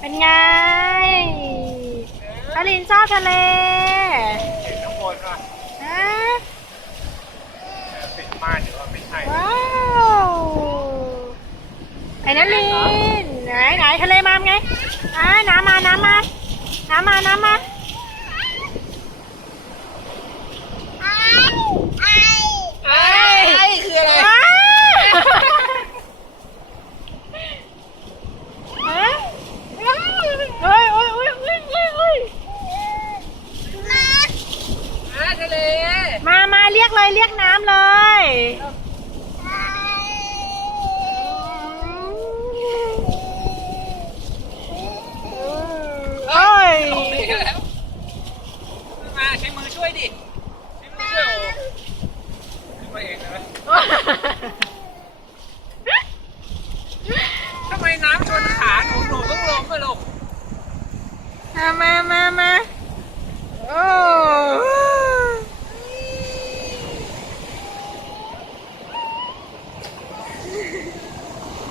เป็นไงอลินชอบทะเลเห็นข้างบนว่ะฮะปิดม่านหรือว่าไม่ใช่ ว้าวไอ้นัลินไหนไหนทะเลมาไงอ่าน้ำมาน้ำมาน้ำมาน้ำมา ไอ้ไอ้คืออะไร ว้าวฮะเฮ้ยเฮ้ยเฮ้ยเฮ้ยเฮ้ยเฮ้ย อ่า ทะเลมามาเรียกเลยเรียกน้ำเลยโอ้ย ออกไปแล้วมาใช้มือช่วยดิใช้มือช่วยโอ้ขึ้นมาเองเลยทำไมน้ำชนขาหนูหนูต้องลงไปลูก มามามามา